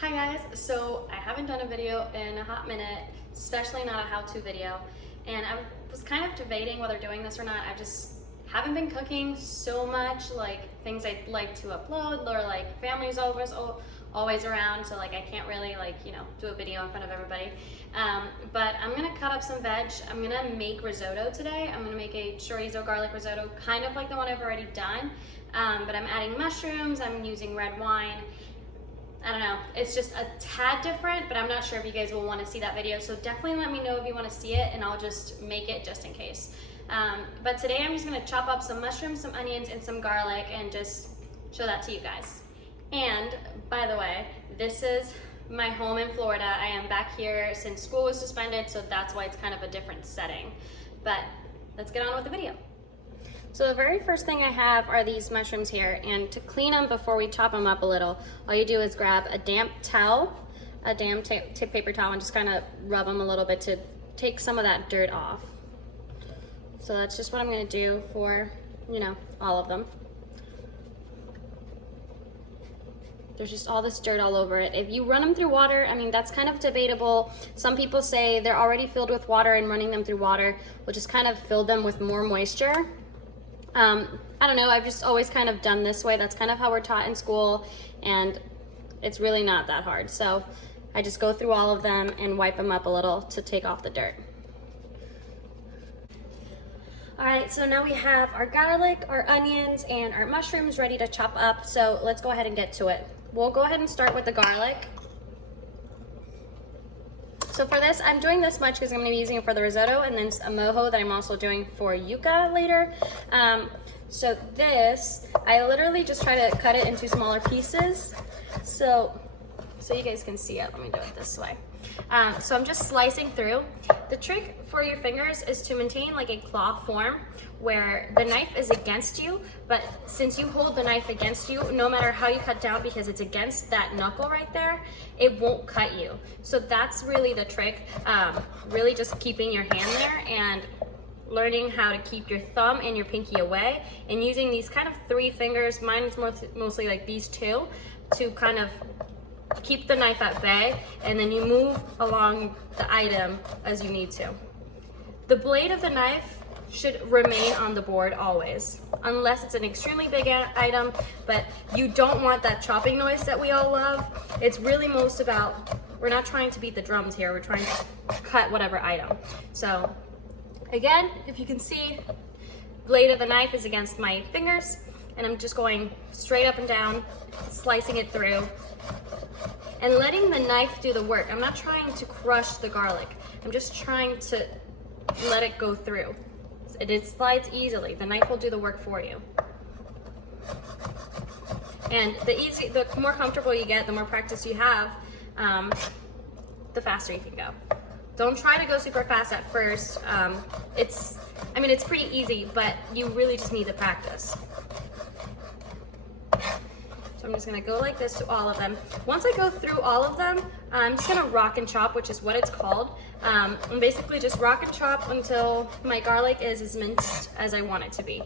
Hi guys, so I haven't done a video in a hot minute, especially not a how-to video, and I was kind of debating whether doing this or not. I just haven't been cooking so much, like things I'd like to upload, or like family's always around, so like I can't really do a video in front of everybody. But I'm gonna cut up some veg. I'm gonna make risotto today. I'm gonna make a chorizo garlic risotto, kind of like the one I've already done, but I'm adding mushrooms, I'm using red wine. I don't know, it's just a tad different, but I'm not sure if you guys will want to see that video, so definitely let me know if you want to see it and I'll just make it just in case. But today I'm just going to chop up some mushrooms, some onions, and some garlic and just show that to you guys. And by the way, this is my home in Florida. I am back here since school was suspended, so that's why it's kind of a different setting. But let's get on with the video. So the very first thing I have are these mushrooms here, and to clean them before we chop them up a little, all you do is grab a damp towel, a damp tip paper towel, and just kind of rub them a little bit to take some of that dirt off. So that's just what I'm going to do for, all of them. There's just all this dirt all over it. If you run them through water, I mean, that's kind of debatable. Some people say they're already filled with water and running them through water will just kind of fill them with more moisture. I don't know, I've just always kind of done this way. That's kind of how we're taught in school, and it's really not that hard. So I just go through all of them and wipe them up a little to take off the dirt. All right, so now we have our garlic, our onions, and our mushrooms ready to chop up. So let's go ahead and get to it. We'll go ahead and start with the garlic. So for this, I'm doing this much because I'm going to be using it for the risotto, and then a mojo that I'm also doing for yuca later. So this, I literally just try to cut it into smaller pieces so you guys can see it. Let me do it this way. So I'm just slicing through. The trick for your fingers is to maintain like a claw form where the knife is against you, but since you hold the knife against you, no matter how you cut down, because it's against that knuckle right there, it won't cut you. So that's really the trick, really just keeping your hand there and learning how to keep your thumb and your pinky away, and using these kind of 3 fingers, mine is mostly like these 2, to kind of keep the knife at bay, and then you move along the item as you need to. The blade of the knife should remain on the board always, unless it's an extremely big item, but you don't want that chopping noise that we all love. It's really most about, we're not trying to beat the drums here, we're trying to cut whatever item. So again, if you can see, blade of the knife is against my fingers, and I'm just going straight up and down, slicing it through, and letting the knife do the work. I'm not trying to crush the garlic. I'm just trying to let it go through. It slides easily. The knife will do the work for you. And the more comfortable you get, the more practice you have, the faster you can go. Don't try to go super fast at first. It's pretty easy, but you really just need the practice. So I'm just gonna go like this to all of them. Once I go through all of them, I'm just gonna rock and chop, which is what it's called. And basically just rock and chop until my garlic is as minced as I want it to be.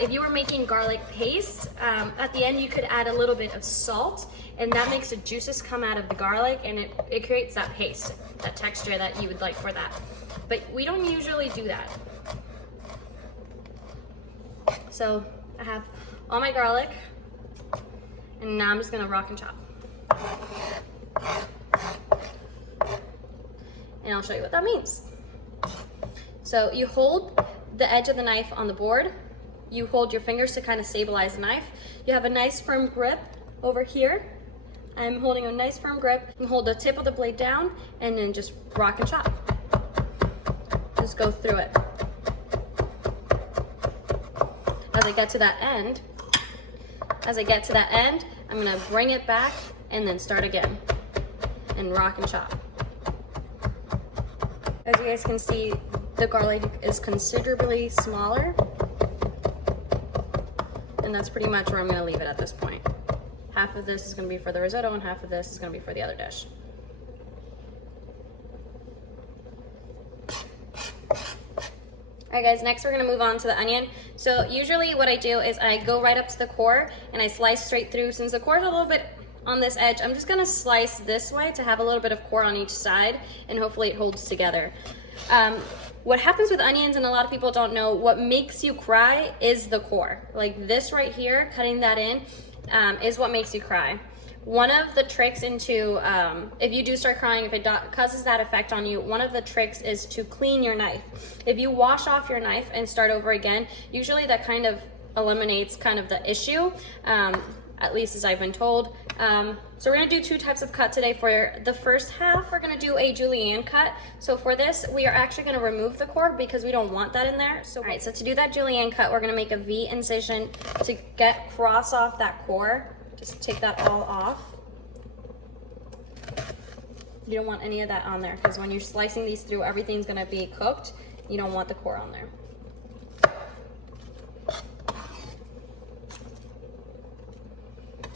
If you were making garlic paste, at the end you could add a little bit of salt, and that makes the juices come out of the garlic, and it creates that paste, that texture that you would like for that. But we don't usually do that. So I have all my garlic, and now I'm just gonna rock and chop. And I'll show you what that means. So you hold the edge of the knife on the board. You hold your fingers to kind of stabilize the knife. You have a nice firm grip over here. I'm holding a nice firm grip. You hold the tip of the blade down and then just rock and chop. Just go through it. As I get to that end, I'm gonna bring it back and then start again and rock and chop. As you guys can see, the garlic is considerably smaller, and that's pretty much where I'm gonna leave it at this point. Half of this is gonna be for the risotto and half of this is gonna be for the other dish. All right guys, next we're gonna move on to the onion. So usually what I do is I go right up to the core and I slice straight through. Since the core is a little bit on this edge, I'm just gonna slice this way to have a little bit of core on each side, and hopefully it holds together. What happens with onions, and a lot of people don't know, what makes you cry is the core. Like this right here, cutting that in, is what makes you cry. One of the tricks into, if you do start crying, if it causes that effect on you, one of the tricks is to clean your knife. If you wash off your knife and start over again, usually that kind of eliminates kind of the issue, at least as I've been told. So we're gonna do 2 types of cut today. For the first half, we're gonna do a julienne cut. So for this, we are actually gonna remove the core because we don't want that in there. So, all right, so to do that julienne cut, we're gonna make a V incision to get cross off that core. Just take that all off. You don't want any of that on there because when you're slicing these through, everything's gonna be cooked. You don't want the core on there.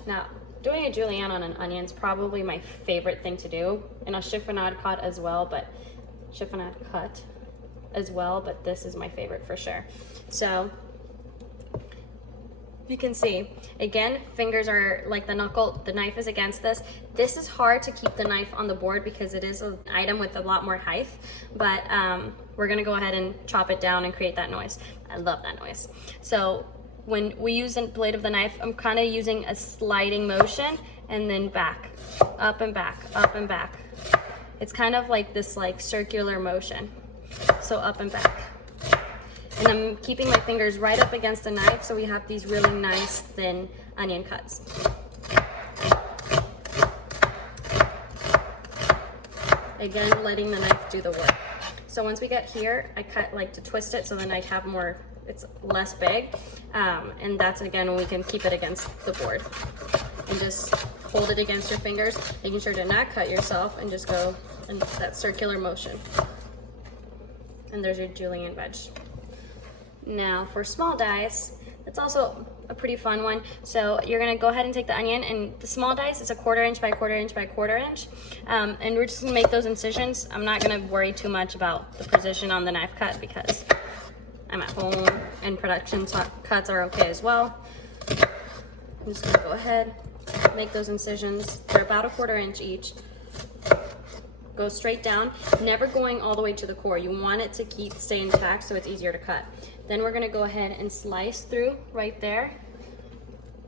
Now, doing a julienne on an onion is probably my favorite thing to do, and a chiffonade cut as well, but this is my favorite for sure. So you can see, again, fingers are like the knuckle, the knife is against this. This is hard to keep the knife on the board because it is an item with a lot more height, but we're gonna go ahead and chop it down and create that noise. I love that noise. So when we use the blade of the knife, I'm kind of using a sliding motion and then back, up and back, up and back. It's kind of like this like circular motion. So up and back. And I'm keeping my fingers right up against the knife so we have these really nice thin onion cuts. Again, letting the knife do the work. So once we get here, I like to twist it so then I have more, it's less big. And that's again when we can keep it against the board. And just hold it against your fingers, making sure to not cut yourself, and just go in that circular motion. And there's your julienne veg. Now for small dice, that's also a pretty fun one. So you're gonna go ahead and take the onion, and the small dice is a 1/4 inch by 1/4 inch by 1/4 inch. And we're just gonna make those incisions. I'm not gonna worry too much about the precision on the knife cut because I'm at home and production cuts are okay as well. I'm just gonna go ahead, make those incisions. They're about a 1/4 inch each. Go straight down, never going all the way to the core. You want it to stay intact so it's easier to cut. Then we're gonna go ahead and slice through right there.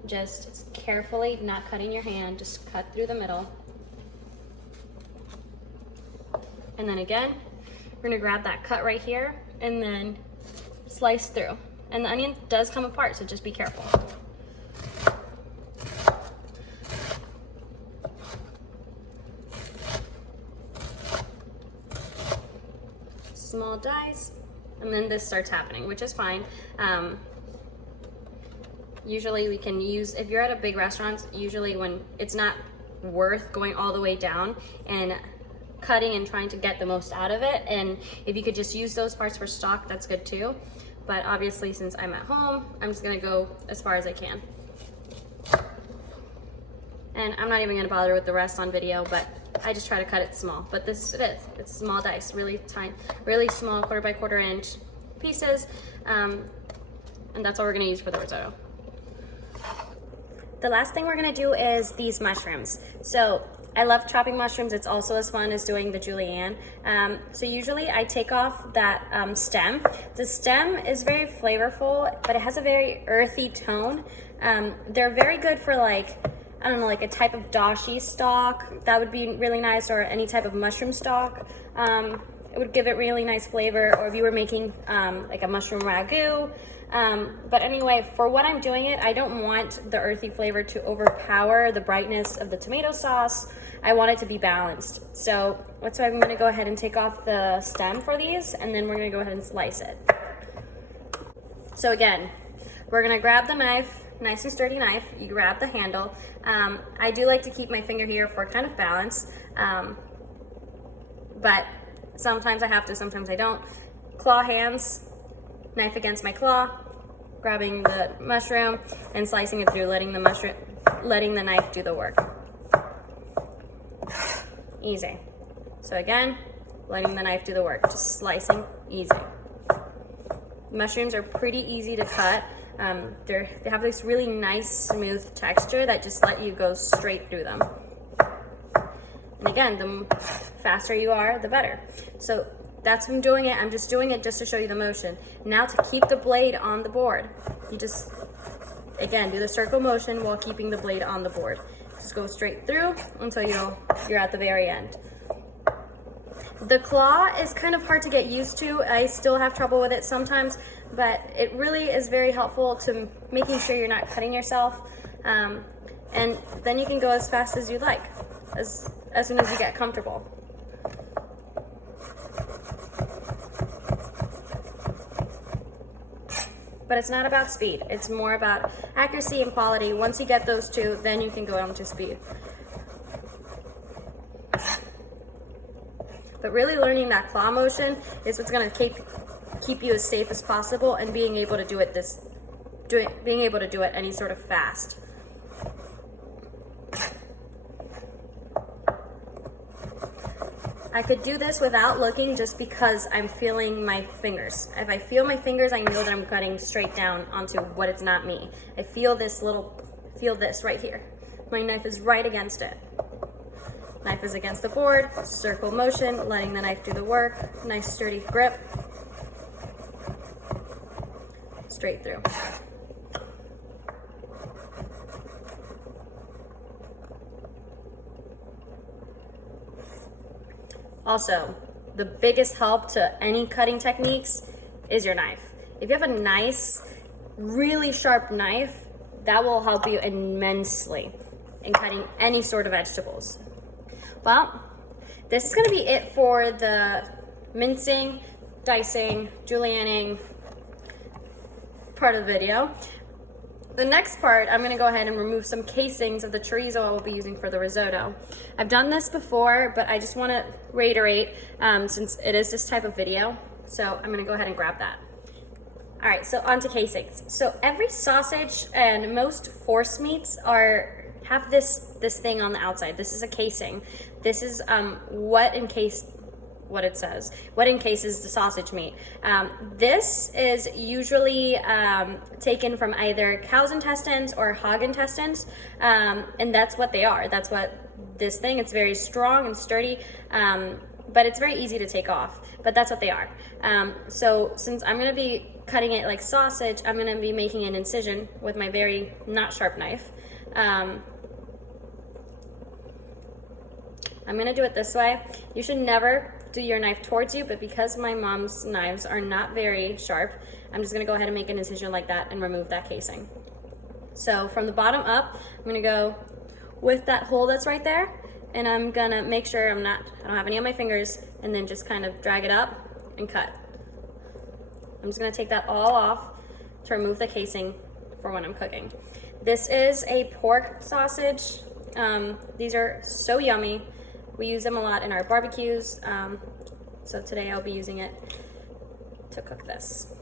Just carefully, not cutting your hand, just cut through the middle. And then again, we're gonna grab that cut right here and then slice through. And the onion does come apart, so just be careful. Small dice, and then this starts happening, which is fine. Usually we can use, if you're at a big restaurant, usually when it's not worth going all the way down and cutting and trying to get the most out of it, and if you could just use those parts for stock, that's good too. But obviously since I'm at home, I'm just gonna go as far as I can. And I'm not even gonna bother with the rest on video, but I just try to cut it small. But this it is. It's small dice, really tiny, really small 1/4 by 1/4 inch pieces. And that's what we're gonna use for the risotto. The last thing we're gonna do is these mushrooms. So I love chopping mushrooms. It's also as fun as doing the julienne. So usually I take off that stem. The stem is very flavorful, but it has a very earthy tone. They're very good for like, I don't know, like a type of dashi stock. That would be really nice, or any type of mushroom stock. It would give it really nice flavor, or if you were making like a mushroom ragu. But anyway, for what I'm doing it, I don't want the earthy flavor to overpower the brightness of the tomato sauce. I want it to be balanced. So that's why I'm gonna go ahead and take off the stem for these, and then we're gonna go ahead and slice it. So again, we're gonna grab the knife, nice and sturdy knife. You grab the handle. I do like to keep my finger here for kind of balance, but sometimes I have to, sometimes I don't. Claw hands, knife against my claw, grabbing the mushroom and slicing it through, letting the knife do the work. Easy. So again, letting the knife do the work, just slicing, easy. Mushrooms are pretty easy to cut. They have this really nice smooth texture that just let you go straight through them. And again, the faster you are, the better. So that's when I'm doing it. I'm just doing it just to show you the motion. Now to keep the blade on the board, you just, again, do the circle motion while keeping the blade on the board. Just go straight through until you're at the very end. The claw is kind of hard to get used to. I still have trouble with it sometimes, but it really is very helpful to making sure you're not cutting yourself. And then you can go as fast as you like, as soon as you get comfortable. But it's not about speed. It's more about accuracy and quality. Once you get those two, then you can go on to speed. But really learning that claw motion is what's going to keep you as safe as possible and being able to do it any sort of fast. I could do this without looking just because I'm feeling my fingers. If I feel my fingers, I know that I'm cutting straight down onto what it's not me. I feel this right here. My knife is right against it. Knife is against the board, circle motion, letting the knife do the work, nice sturdy grip, straight through. Also, the biggest help to any cutting techniques is your knife. If you have a nice, really sharp knife, that will help you immensely in cutting any sort of vegetables. Well, this is going to be it for the mincing, dicing, julienning part of the video. The next part, I'm going to go ahead and remove some casings of the chorizo I will be using for the risotto. I've done this before, but I just want to reiterate since it is this type of video. So I'm going to go ahead and grab that. All right, so on to casings. So every sausage and most force meats have this thing on the outside. This is a casing. This is what encases the sausage meat. This is usually taken from either cow's intestines or hog intestines, and that's what they are. That's what this thing, it's very strong and sturdy, but it's very easy to take off, but that's what they are. So since I'm gonna be cutting it like sausage, I'm gonna be making an incision with my very not sharp knife. I'm gonna do it this way. You should never do your knife towards you, but because my mom's knives are not very sharp, I'm just gonna go ahead and make an incision like that and remove that casing. So from the bottom up, I'm gonna go with that hole that's right there, and I'm gonna make sure I don't have any on my fingers, and then just kind of drag it up and cut. I'm just gonna take that all off to remove the casing for when I'm cooking. This is a pork sausage. These are so yummy. We use them a lot in our barbecues, so today I'll be using it to cook this.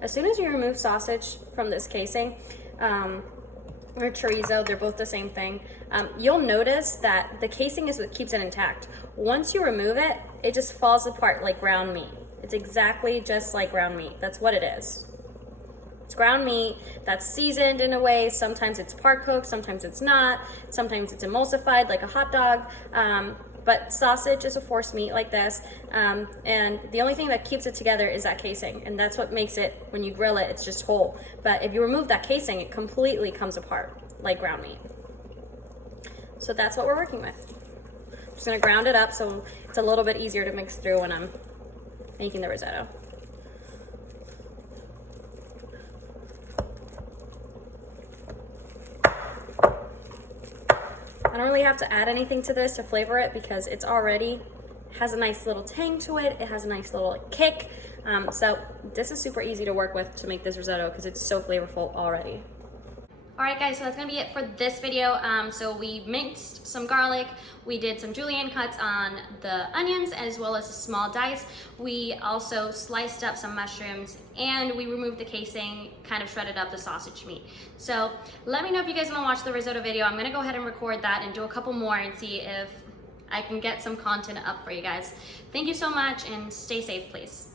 As soon as you remove sausage from this casing, or chorizo, they're both the same thing, you'll notice that the casing is what keeps it intact. Once you remove it, it just falls apart like ground meat. It's exactly just like ground meat. That's what it is. It's ground meat that's seasoned in a way. Sometimes it's part cooked, sometimes it's not. Sometimes it's emulsified like a hot dog. But sausage is a force meat like this, and the only thing that keeps it together is that casing, and that's what makes it, when you grill it, it's just whole. But if you remove that casing, it completely comes apart like ground meat. So that's what we're working with. I'm just gonna ground it up so it's a little bit easier to mix through when I'm making the risotto. I don't really have to add anything to this to flavor it because it's already has a nice little tang to it. It has a nice little kick. So this is super easy to work with to make this risotto because it's so flavorful already. All right, guys, so that's gonna be it for this video. So we minced some garlic, we did some julienne cuts on the onions as well as a small dice. We also sliced up some mushrooms and we removed the casing, kind of shredded up the sausage meat. So let me know if you guys wanna watch the risotto video. I'm gonna go ahead and record that and do a couple more and see if I can get some content up for you guys. Thank you so much and stay safe, please.